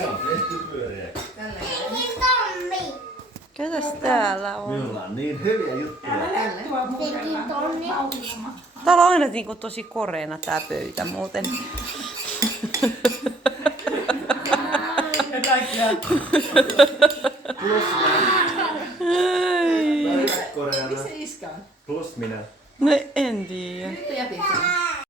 Se on tehty pyöreäksi. Ketäs täällä on? Minulla on niin hyviä juttuja. Täällä on aina niinku tosi koreena tää pöytä muuten. Ja kaikkia. Plus Missä Iska on? Plus minä. No en tiedä. Nyt jätit sen.